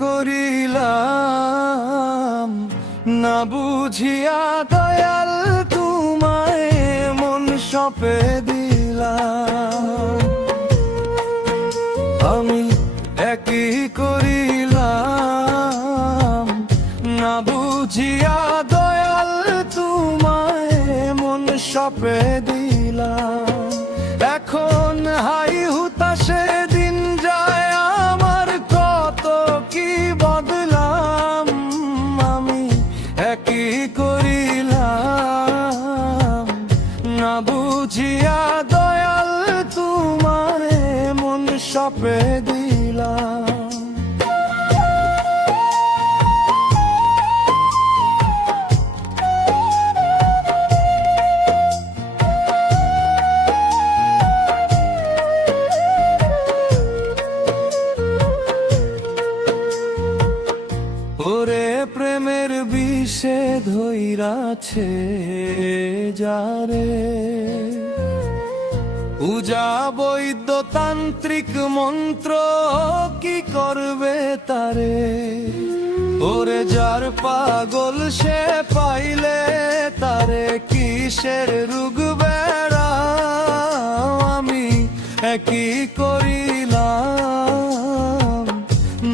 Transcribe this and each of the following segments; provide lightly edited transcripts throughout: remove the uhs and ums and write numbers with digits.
করিলাম না বুঝিয়া দয়াল তোমায় মন সঁপে দিলাম। আমি একই করিলাম না বুঝিয়া দয়াল তোমায় মন সঁপে দিলাম। এখন হাই হুতাশে দিন যায় আমার, কত কি বদলাম। আমি একই করিলাম না বুঝিয়া দয়াল তোমায় মন সঁপে দিলাম। ওরে প্রেমের বিষে ধইরাছে যারে, পূজা বৈদ্যতান্ত্রিক মন্ত্র কি করবে তারে। ওরে যার পাগল সে পাইলে তারে কিসের রোগ বেড়া। আমি একই করিলাম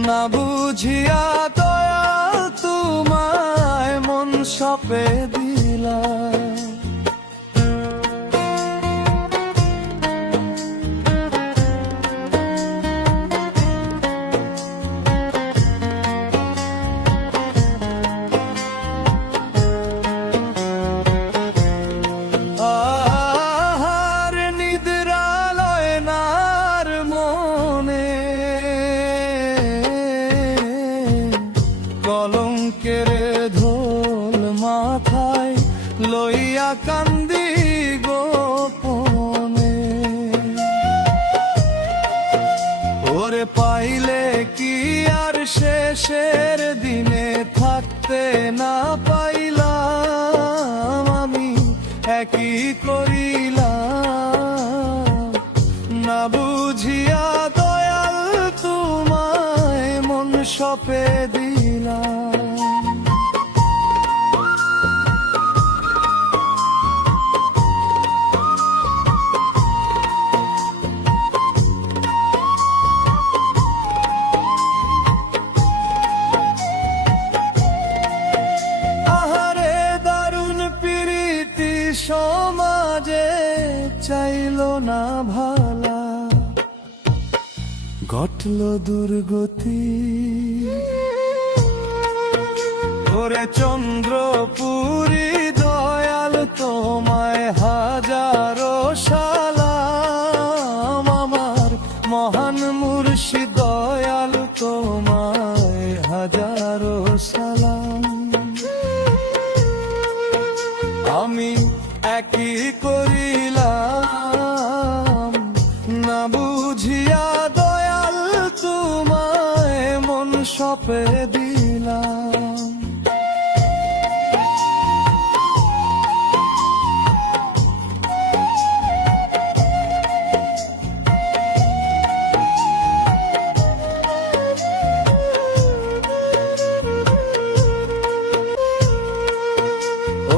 না বুঝিয়া দয়াল তোমায় মন সঁপে দিলাম। কলঙ্কের ধোল মাথায় লইয়া কান্দি গোপনে। ওরে পাইলে কি আর শেষের দিনে থাকতে না পাইলাম। আমি একই করিলাম না বুঝিয়া দয়াল তোমায় মন সঁপে দিলাম। আহারে দারুণ প্রীতি সমাজে চাইল না ভালা, ঘটল দুর্গতি। ওরে চন্দ্রপুরী দয়াল তোমায় হাজারো সালাম। আমার মহান মুর্শিদ দয়াল তোমায় হাজারো সালাম। আমি একই করিলাম না বুঝিয়া দয়াল তোমায় মন সঁপে দিলাম।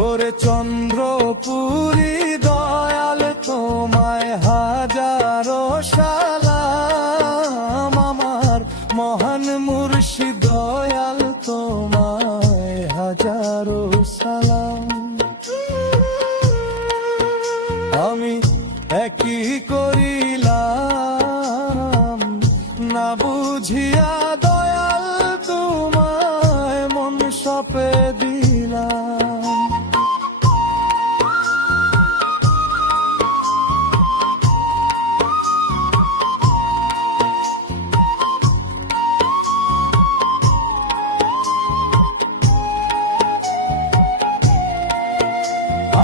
ওরে চন্দ্রপুরী দয়াল তোমায় হাজারো সালাম। আমার মহান মুর্শিদ দয়াল তোমায় হাজারো সালাম। আমি একই করিলাম না বুঝিয়া দয়াল তোমায় মন সঁপে দিলাম।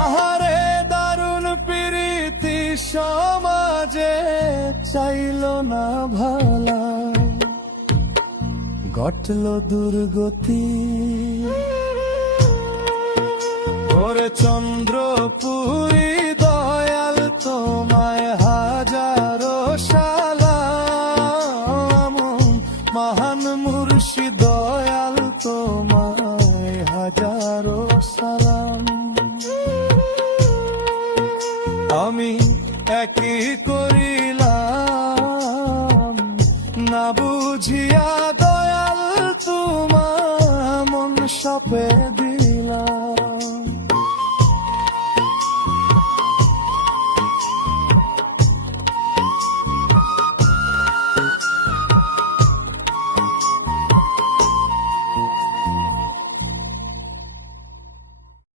আহারে দারুণ প্রীতি সমাজে চাইল না ভালা, ঘটল দুর্গতি। ওরে চন্দ্রপুরী দয়াল তোমায়